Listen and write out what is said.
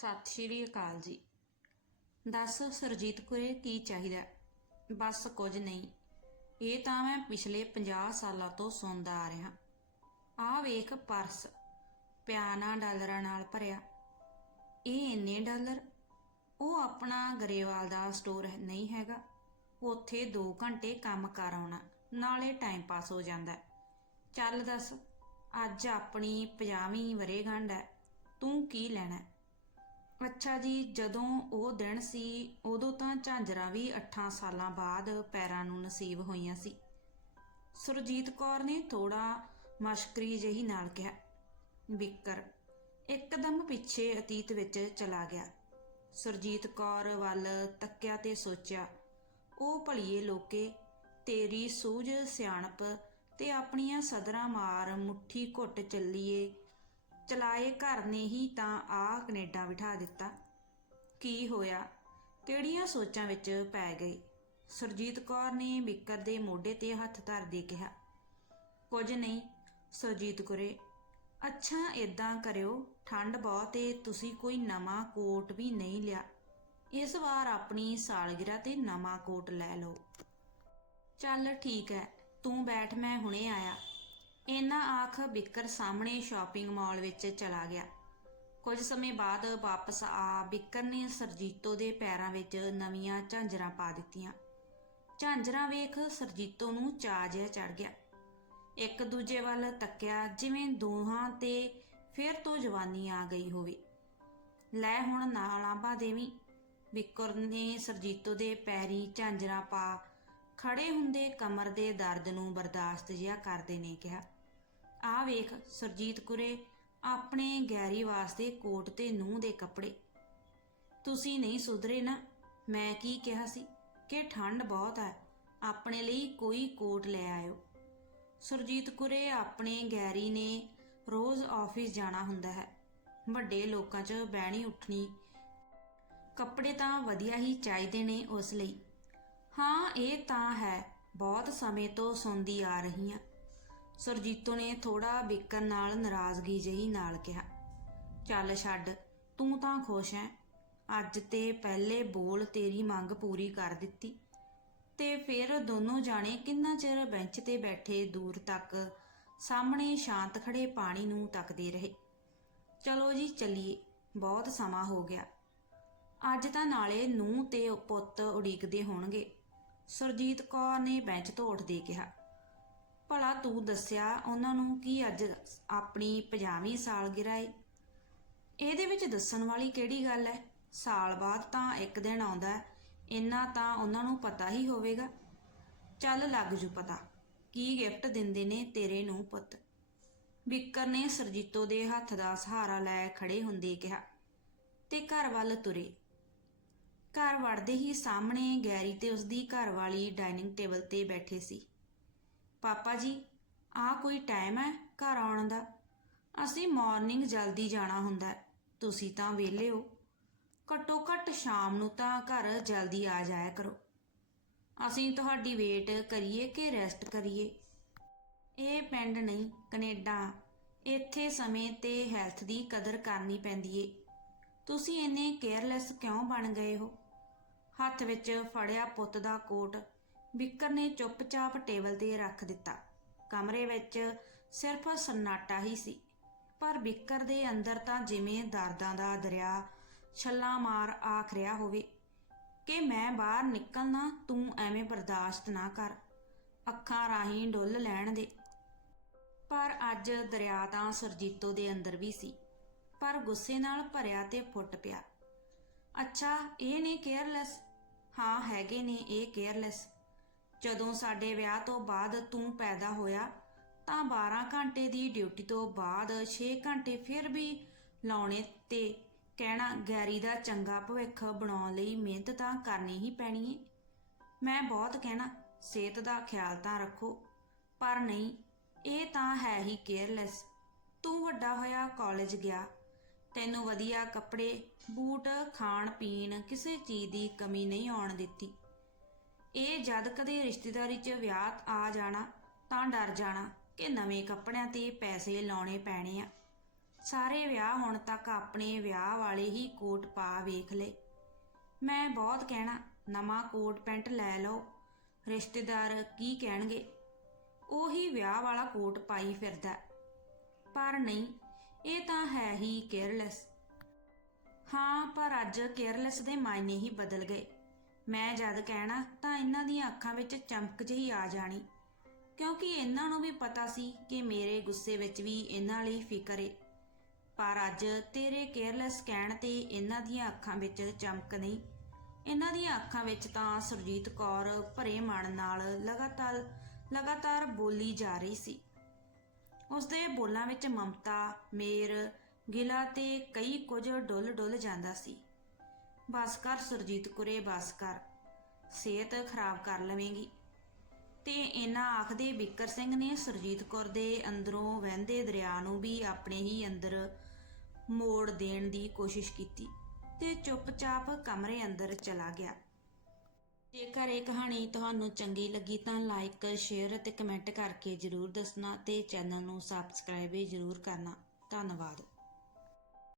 ਸਤਿ ਸ਼੍ਰੀ ਅਕਾਲ ਜੀ। ਦੱਸ ਸਰਜੀਤ ਕੁਰੇ ਕੀ ਚਾਹੀਦਾ? ਬਸ ਕੁਝ ਨਹੀਂ। ਇਹ ਤਾਂ ਮੈਂ ਪਿਛਲੇ 50 ਸਾਲਾਂ ਤੋਂ ਸੁਣਦਾ ਆ ਰਿਹਾ। ਆਹ ਵੇਖ ਪਰਸ, ਪਿਆਨਾ ਡਾਲਰਾਂ ਨਾਲ ਭਰਿਆ। ਇਹ ਇੰਨੇ ਡਾਲਰ? ਉਹ ਆਪਣਾ ਗਰੇਵਾਲ ਦਾ ਸਟੋਰ ਨਹੀਂ ਹੈਗਾ। ਉੱਥੇ 2 ਘੰਟੇ ਕੰਮ ਕਰ ਆਉਣਾ, ਨਾਲੇ ਟਾਈਮ ਪਾਸ ਹੋ ਜਾਂਦਾ। ਚੱਲ ਦੱਸ, ਅੱਜ ਆਪਣੀ 50ਵੀਂ ਵਰੇਗੰਢ ਹੈ। ਤੂੰ ਕੀ ਲੈਣਾ? ਅੱਛਾ ਜੀ, ਜਦੋਂ ਉਹ ਦਿਨ ਸੀ, ਉਦੋਂ ਤਾਂ ਝਾਂਜਰਾਂ ਵੀ 8 ਸਾਲਾਂ ਬਾਅਦ ਪੈਰਾਂ ਨੂੰ ਨਸੀਬ ਹੋਈਆਂ ਸੀ। ਸੁਰਜੀਤ ਕੌਰ ਨੇ ਥੋੜਾ ਮਸ਼ਕਰੀ ਜਿਹੀ ਨਾਲ ਕਿਹਾ, ਬਿੱਕਰ, ਇੱਕਦਮ ਪਿੱਛੇ ਅਤੀਤ ਵਿੱਚ ਚਲਾ ਗਿਆ। ਸੁਰਜੀਤ ਕੌਰ ਵੱਲ ਤੱਕਿਆ ਤੇ ਸੋਚਿਆ, ਉਹ ਭਲੀਏ ਲੋਕੇ, ਤੇਰੀ ਸੂਝ ਸਿਆਣਪ ਤੇ ਆਪਣੀਆਂ ਸਦਰਾਂ ਮਾਰ ਮੁੱਠੀ ਘੁੱਟ ਚੱਲੀਏ ਚਲਾਏ ਘਰ ਨੇ ਹੀ ਤਾਂ ਆ ਕੈਨੇਡਾ ਬਿਠਾ ਦਿੱਤਾ। ਕੀ ਹੋਇਆ? ਕਿਹੜੀਆਂ ਸੋਚਾਂ ਵਿੱਚ ਪੈ ਗਈ ਸੁਰਜੀਤ ਕੌਰ ਨੇ ਬਿੱਕਰ ਦੇ ਮੋਢੇ ਤੇ ਹੱਥ ਧਰਦੇ ਕਿਹਾ, ਕੁਝ ਨਹੀਂ, ਸੁਰਜੀਤ ਕੁਰੇ, ਅੱਛਾ ਇਦਾਂ ਕਰਿਓ, ਠੰਡ ਬਹੁਤ ਏ, ਤੁਸੀਂ ਕੋਈ ਨਵਾਂ ਕੋਟ ਵੀ ਨਹੀਂ ਲਿਆ। ਇਸ ਵਾਰ ਆਪਣੀ ਸਾਲਗਿਰਾ ਤੇ ਨਵਾਂ ਕੋਟ ਲੈ ਲਓ। ਚੱਲ ਠੀਕ ਹੈ, ਤੂੰ ਬੈਠ, ਮੈਂ ਹੁਣੇ ਆਇਆ। ਇਹਨਾਂ ਆਖ ਬਿੱਕਰ ਸਾਹਮਣੇ ਸ਼ਾਪਿੰਗ ਮਾਲ ਵਿੱਚ ਚਲਾ ਗਿਆ। ਕੁਝ ਸਮੇਂ ਬਾਅਦ ਵਾਪਸ ਆ ਬਿੱਕਰ ਨੇ ਸਰਜੀਤੋ ਦੇ ਪੈਰਾਂ ਵਿੱਚ ਨਵੀਆਂ ਝਾਂਜਰਾਂ ਪਾ ਦਿੱਤੀਆਂ। ਝਾਂਜਰਾਂ ਵੇਖ ਸਰਜੀਤੋ ਨੂੰ ਚਾਅ ਜਿਹਾ ਚੜ ਗਿਆ। ਇੱਕ ਦੂਜੇ ਵੱਲ ਤੱਕਿਆ ਜਿਵੇਂ ਦੋਹਾਂ ਤੇ ਫਿਰ ਤੋਂ ਜਵਾਨੀ ਆ ਗਈ ਹੋਵੇ। ਲੈ ਹੁਣ ਨਾਲ ਆਂਬਾ ਦੇਵੀ। ਬਿੱਕਰ ਨੇ ਸਰਜੀਤੋ ਦੇ ਪੈਰੀ ਝਾਂਜਰਾਂ ਪਾ ਖੜੇ ਹੁੰਦੇ ਕਮਰ ਦੇ ਦਰਦ ਨੂੰ ਬਰਦਾਸ਼ਤ ਜਿਹਾ ਕਰਦੇ ਨੇ ਕਿਹਾ। ਆ ਵੇਖ ਸਰਜੀਤ ਕੁਰੇ, ਆਪਣੇ ਗੈਰੀ ਵਾਸਤੇ ਕੋਟ ਤੇ ਨੂੰਹ ਦੇ ਕੱਪੜੇ। ਤੁਸੀਂ ਨਹੀਂ ਸੁਧਰੇ ਨਾ, ਮੈਂ ਕੀ ਕਿਹਾ ਸੀ ਕਿ ਠੰਡ ਬਹੁਤ ਹੈ ਆਪਣੇ ਲਈ ਕੋਈ ਕੋਟ ਲੈ ਆਇਓ। ਸੁਰਜੀਤ ਕੁਰੇ ਆਪਣੇ ਗੈਰੀ ਨੇ ਰੋਜ਼ ਆਫਿਸ ਜਾਣਾ ਹੁੰਦਾ ਹੈ। ਵੱਡੇ ਲੋਕਾਂ 'ਚ ਬਹਿਣੀ ਉੱਠਣੀ, ਕੱਪੜੇ ਤਾਂ ਵਧੀਆ ਹੀ ਚਾਹੀਦੇ ਨੇ ਉਸ ਲਈ। ਹਾਂ, ਇਹ ਤਾਂ ਹੈ, ਬਹੁਤ ਸਮੇਂ ਤੋਂ ਸੁਣਦੀ ਆ ਰਹੀ ਹਾਂ ਸੁਰਜੀਤੋ ਨੇ ਥੋੜਾ ਬਿੱਕਰ ਨਾਲ ਨਾਰਾਜ਼ਗੀ ਜਹੀ ਨਾਲ ਕਿਹਾ, ਚੱਲ ਛੱਡ, ਤੂੰ ਤਾਂ ਖੁਸ਼ ਹੈ। ਅੱਜ ਤੇ ਪਹਿਲੇ ਬੋਲ ਤੇਰੀ ਮੰਗ ਪੂਰੀ ਕਰ ਦਿੱਤੀ। ਤੇ ਫਿਰ ਦੋਨੋਂ ਜਾਣੇ ਕਿੰਨਾ ਚਿਰ ਬੈਂਚ ਤੇ ਬੈਠੇ ਦੂਰ ਤੱਕ ਸਾਹਮਣੇ ਸ਼ਾਂਤ ਖੜੇ ਪਾਣੀ ਨੂੰ ਤੱਕਦੇ ਰਹੇ। ਚਲੋ ਜੀ, ਚੱਲੀਏ। ਬਹੁਤ ਸਮਾਂ ਹੋ ਗਿਆ। ਅੱਜ ਤਾਂ ਨਾਲੇ ਨੂੰ ਤੇ ਪੁੱਤ ਉਡੀਕਦੇ ਹੋਣਗੇ। ਸੁਰਜੀਤ ਕੌਰ ਨੇ ਬੈਂਚ ਤੋਂ ਉੱਠਦੇ ਕਿਹਾ। ਭਲਾ ਤੂੰ ਦੱਸਿਆ ਉਹਨਾਂ ਨੂੰ ਕੀ ਅੱਜ ਆਪਣੀ 50ਵੀਂ ਸਾਲਗਿਰਾ ਏ ਇਹਦੇ ਵਿੱਚ ਦੱਸਣ ਵਾਲੀ ਕਿਹੜੀ ਗੱਲ ਹੈ? ਸਾਲ ਬਾਅਦ ਤਾਂ ਇੱਕ ਦਿਨ ਆਉਂਦਾ ਇੰਨਾ ਤਾਂ ਉਹਨਾਂ ਨੂੰ ਪਤਾ ਹੀ ਹੋਵੇਗਾ। ਚੱਲ ਲੱਗ ਜੂ ਪਤਾ, ਕੀ ਗਿਫਟ ਦਿੰਦੇ ਨੇ ਤੇਰੇ ਨੂੰ ਪੁੱਤ। ਬਿੱਕਰ ਨੇ ਸਰਜੀਤੋ ਦੇ ਹੱਥ ਦਾ ਸਹਾਰਾ ਲੈ ਖੜੇ ਹੁੰਦੇ ਕਿਹਾ ਤੇ ਘਰ ਵੱਲ ਤੁਰੇ। ਘਰ ਵੜਦੇ ਹੀ ਸਾਹਮਣੇ ਗੈਰੀ ਤੇ ਉਸਦੀ ਘਰ ਵਾਲੀ ਡਾਈਨਿੰਗ ਟੇਬਲ ਤੇ ਬੈਠੇ ਸੀ। ਪਾਪਾ ਜੀ, ਆਹ ਕੋਈ ਟਾਈਮ ਹੈ ਘਰ ਆਉਣ ਦਾ? ਅਸੀਂ ਮਾਰਨਿੰਗ ਜਲਦੀ ਜਾਣਾ ਹੁੰਦਾ ਤੁਸੀਂ ਤਾਂ ਵਿਹਲੇ ਹੋ। ਘੱਟੋ ਘੱਟ ਸ਼ਾਮ ਨੂੰ ਤਾਂ ਘਰ ਜਲਦੀ ਆ ਜਾਇਆ ਕਰੋ। ਅਸੀਂ ਤੁਹਾਡੀ ਵੇਟ ਕਰੀਏ ਕਿ ਰੈਸਟ ਕਰੀਏ? ਇਹ ਪਿੰਡ ਨਹੀਂ, ਕੈਨੇਡਾ। ਇੱਥੇ ਸਮੇਂ ਤੇ ਹੈਲਥ ਦੀ ਕਦਰ ਕਰਨੀ ਪੈਂਦੀ ਏ। ਤੁਸੀਂ ਇੰਨੇ ਕੇਅਰਲੈਸ ਕਿਉਂ ਬਣ ਗਏ ਹੋ? ਹੱਥ ਵਿੱਚ ਫੜਿਆ ਪੁੱਤ ਦਾ ਕੋਟ। ਬਿੱਕਰ ਨੇ ਚੁੱਪਚਾਪ ਟੇਬਲ ਤੇ ਰੱਖ ਦਿੱਤਾ। ਕਮਰੇ ਵਿੱਚ ਸਿਰਫ ਸੰਨਾਟਾ ਹੀ ਸੀ। ਪਰ ਬਿੱਕਰ ਦੇ ਅੰਦਰ ਤਾਂ ਜਿਵੇਂ ਦਰਦਾਂ ਦਾ ਦਰਿਆ ਛੱਲਾ ਮਾਰ ਆਖ ਰਿਹਾ ਹੋਵੇ ਕਿ ਮੈਂ ਬਾਹਰ ਨਿਕਲਣਾ, ਤੂੰ ਐਵੇਂ ਬਰਦਾਸ਼ਤ ਨਾ ਕਰ। ਅੱਖਾਂ ਰਾਹੀਂ ਡੁੱਲ ਲੈਣ ਦੇ। ਪਰ ਅੱਜ ਦਰਿਆ ਤਾਂ ਸਰਜੀਤੋ ਦੇ ਅੰਦਰ ਵੀ ਸੀ। ਪਰ ਗੁੱਸੇ ਨਾਲ ਭਰਿਆ ਤੇ ਫੁੱਟ ਪਿਆ। ਅੱਛਾ, ਇਹ ਨੇ ਕੇਅਰਲੈਸ? ਹਾਂ, ਹੈਗੇ ਨੇ ਇਹ ਕੇਅਰਲੈਸ। ਜਦੋਂ ਸਾਡੇ ਵਿਆਹ ਤੋਂ ਬਾਅਦ ਤੂੰ ਪੈਦਾ ਹੋਇਆ, ਤਾਂ 12 ਘੰਟੇ ਦੀ ਡਿਊਟੀ ਤੋਂ ਬਾਅਦ 6 ਘੰਟੇ ਫਿਰ ਵੀ ਲਾਉਣੇ ਤੇ ਕਹਿਣਾ ਗੈਰੀ ਦਾ ਚੰਗਾ ਭਵਿੱਖ ਬਣਾਉਣ ਲਈ ਮਿਹਨਤ ਤਾਂ ਕਰਨੀ ਹੀ ਪੈਣੀ ਏ। ਮੈਂ ਬਹੁਤ ਕਹਿਣਾ, ਸਿਹਤ ਦਾ ਖਿਆਲ ਤਾਂ ਰੱਖੋ, ਪਰ ਨਹੀਂ, ਇਹ ਤਾਂ ਹੈ ਹੀ ਕੇਅਰਲੈਸ ਤੂੰ ਵੱਡਾ ਹੋਇਆ ਕਾਲਜ ਗਿਆ, ਤੈਨੂੰ ਵਧੀਆ ਕੱਪੜੇ, ਬੂਟ ਖਾਣ ਪੀਣ ਕਿਸੇ ਚੀਜ਼ ਦੀ ਕਮੀ ਨਹੀਂ ਆਉਣ ਦਿੱਤੀ। ਇਹ ਜਦ ਕਦੇ ਰਿਸ਼ਤੇਦਾਰੀ 'ਚ ਵਿਆਹ ਆ ਜਾਣਾ ਤਾਂ ਡਰ ਜਾਣਾ ਕਿ ਨਵੇਂ ਕੱਪੜਿਆਂ ਤੇ ਪੈਸੇ ਲਾਉਣੇ ਪੈਣੇ ਆ। ਸਾਰੇ ਵਿਆਹ ਹੁਣ ਤੱਕ ਆਪਣੇ ਵਿਆਹ ਵਾਲੇ ਹੀ ਕੋਟ ਪਾ ਵੇਖ ਲਏ। ਮੈਂ ਬਹੁਤ ਕਹਿਣਾ, ਨਵਾਂ ਕੋਟ ਪੈਂਟ ਲੈ ਲਓ। ਰਿਸ਼ਤੇਦਾਰ ਕੀ ਕਹਿਣਗੇ? ਉਹੀ ਵਿਆਹ ਵਾਲਾ ਕੋਟ ਪਾਈ ਫਿਰਦਾ। ਪਰ ਨਹੀਂ, ਇਹ ਤਾਂ ਹੈ ਹੀ ਕੇਅਰਲੈਸ। ਹਾਂ, ਪਰ ਅੱਜ ਕੇਅਰਲੈਸ ਦੇ ਮਾਇਨੇ ਹੀ ਬਦਲ ਗਏ। ਮੈਂ ਜਦ ਕਹਿਣਾ ਤਾਂ ਇਹਨਾਂ ਦੀਆਂ ਅੱਖਾਂ ਵਿੱਚ ਚਮਕ ਜਿਹੀ ਆ ਜਾਣੀ, ਕਿਉਂਕਿ ਇਹਨਾਂ ਨੂੰ ਵੀ ਪਤਾ ਸੀ ਕਿ ਮੇਰੇ ਗੁੱਸੇ ਵਿੱਚ ਵੀ ਇਹਨਾਂ ਲਈ ਫਿਕਰ ਏ। ਪਰ ਅੱਜ ਤੇਰੇ ਕੇਅਰਲੈਸ ਕਹਿਣ ਤੇ ਇਹਨਾਂ ਦੀਆਂ ਅੱਖਾਂ ਵਿੱਚ ਚਮਕ ਨਹੀਂ। ਇਹਨਾਂ ਦੀਆਂ ਅੱਖਾਂ ਵਿੱਚ ਤਾਂ ਸੁਰਜੀਤ ਕੌਰ ਭਰੇ ਮਨ ਨਾਲ ਲਗਾਤਾਰ ਲਗਾਤਾਰ ਬੋਲੀ ਜਾ ਰਹੀ ਸੀ। ਉਸਦੇ ਬੋਲਾਂ ਵਿੱਚ ਮਮਤਾ, ਮੇਰ, ਗਿਲਾ ਤੇ ਕਈ ਕੁਝ ਡੁੱਲ ਡੁੱਲ ਜਾਂਦਾ ਸੀ। ਬਸ ਕਰ ਸੁਰਜੀਤ ਕੁਰੇ, ਬਸ ਕਰ। ਸਿਹਤ ਖਰਾਬ ਕਰ ਲਵੇਂਗੀ। ਤੇ ਇਹਨਾਂ ਆਖਦੇ ਬਿੱਕਰ ਸਿੰਘ ਨੇ ਸੁਰਜੀਤ ਕੌਰ ਦੇ ਅੰਦਰੋਂ ਵਹਿੰਦੇ ਦਰਿਆ ਨੂੰ ਵੀ ਆਪਣੇ ਹੀ ਅੰਦਰ ਮੋੜ ਦੇਣ ਦੀ ਕੋਸ਼ਿਸ਼ ਕੀਤੀ ਤੇ ਚੁੱਪਚਾਪ ਕਮਰੇ ਅੰਦਰ ਚਲਾ ਗਿਆ। ਜੇਕਰ ਇਹ ਕਹਾਣੀ ਤੁਹਾਨੂੰ ਚੰਗੀ ਲੱਗੀ ਤਾਂ ਲਾਈਕ ਸ਼ੇਅਰ ਅਤੇ ਕਮੈਂਟ ਕਰਕੇ ਜਰੂਰ ਦੱਸਣਾ ਤੇ ਚੈਨਲ ਨੂੰ ਸਬਸਕ੍ਰਾਈਬ ਵੀ ਜਰੂਰ ਕਰਨਾ। ਧੰਨਵਾਦ।